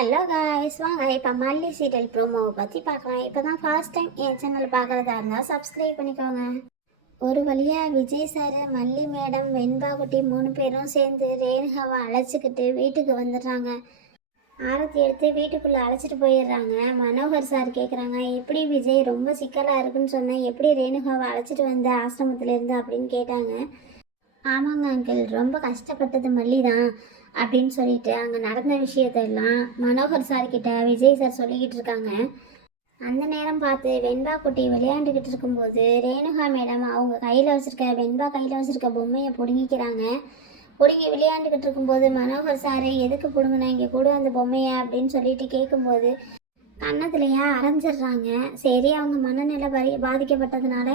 Hello guys, வாங்க இப்போ மல்லி சீரியல் ப்ரோமோவை பற்றி பார்க்கலாம். இப்போ தான் ஃபர்ஸ்ட் டைம் என் சேனல் பார்க்குறதா இருந்தால் சப்ஸ்கிரைப் பண்ணிக்கோங்க. ஒரு வழியாக விஜய் சார், மல்லி மேடம், வெண்பா குட்டி 3 பேரும் சேர்ந்து ரேணுகாவை அழைச்சிக்கிட்டு வீட்டுக்கு வந்துடுறாங்க. ஆரத்தி எடுத்து வீட்டுக்குள்ளே அழைச்சிட்டு போயிடுறாங்க. மனோகர் சார் கேட்குறாங்க, எப்படி விஜய் ரொம்ப சிக்கலாக இருக்குன்னு சொன்னேன், எப்படி ரேணுகாவை அழைச்சிட்டு வந்த ஆசிரமத்துலேருந்து அப்படின்னு கேட்டாங்க. ஆமாங்க அங்கிள், ரொம்ப கஷ்டப்பட்டது மல்லி தான் அப்படின்னு சொல்லிட்டு அங்கே நடந்த விஷயத்தெல்லாம் மனோகர் சார்கிட்ட விஜய் சார் சொல்லிக்கிட்டு இருக்காங்க. அந்த நேரம் பார்த்து வெண்பா குட்டி விளையாண்டுக்கிட்டு இருக்கும்போது ரேணுகா மேடம் அவங்க கையில் வச்சுருக்க வெண்பா கையில் வச்சுருக்க பொம்மையை பிடுங்கிக்கிறாங்க. பிடுங்கி விளையாண்டுக்கிட்டு இருக்கும்போது மனோகர் சார் எதுக்கு பிடுங்கினா இங்கே கூட அந்த பொம்மையை அப்படின்னு சொல்லிட்டு கேட்கும்போது கன்னத்துலையா அரைஞ்சிடுறாங்க. சரி, அவங்க மனநிலை பாதிக்கப்பட்டதுனால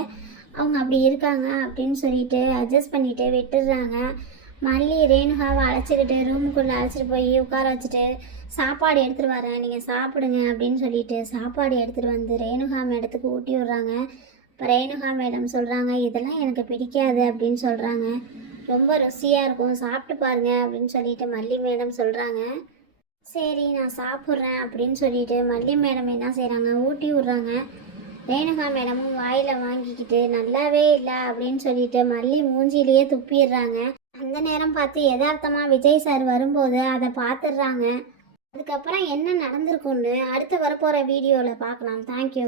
அவங்க அப்படி இருக்காங்க அப்படின்னு சொல்லிட்டு அட்ஜஸ்ட் பண்ணிவிட்டு விட்டுடுறாங்க. மல்லி ரேணுகாவை அழைச்சிக்கிட்டு ரூமுக்குள்ளே அழைச்சிட்டு போய் உட்கார வச்சுட்டு சாப்பாடு எடுத்துகிட்டு வரேன், நீங்கள் சாப்பிடுங்க அப்படின்னு சொல்லிட்டு சாப்பாடு எடுத்துகிட்டு வந்து ரேணுகா மேடத்துக்கு ஊட்டி விட்றாங்க. இப்போ ரேணுகா மேடம் சொல்கிறாங்க, இதெல்லாம் எனக்கு பிடிக்காது அப்படின்னு சொல்கிறாங்க. ரொம்ப ருசியாக இருக்கும், சாப்பிட்டு பாருங்க அப்படின்னு சொல்லிட்டு மல்லி மேடம் சொல்கிறாங்க. சரி, நான் சாப்பிட்றேன் அப்படின்னு சொல்லிட்டு மல்லி மேடம் என்ன செய்கிறாங்க, ஊட்டி விட்றாங்க. ரேணுகா மேடமும் வாயில் வாங்கிக்கிட்டு நல்லாவே இல்லை அப்படின்னு சொல்லிட்டு மல்லி மூஞ்சிலேயே துப்பிடுறாங்க. அந்த நேரம் பார்த்து யதார்த்தமாக விஜய் சார் வரும்போது அதை பார்த்துடுறாங்க. அதுக்கப்புறம் என்ன நடந்திருக்குன்னு அடுத்து வரப்போகிற வீடியோவில் பார்க்கலாம். தேங்க்யூ.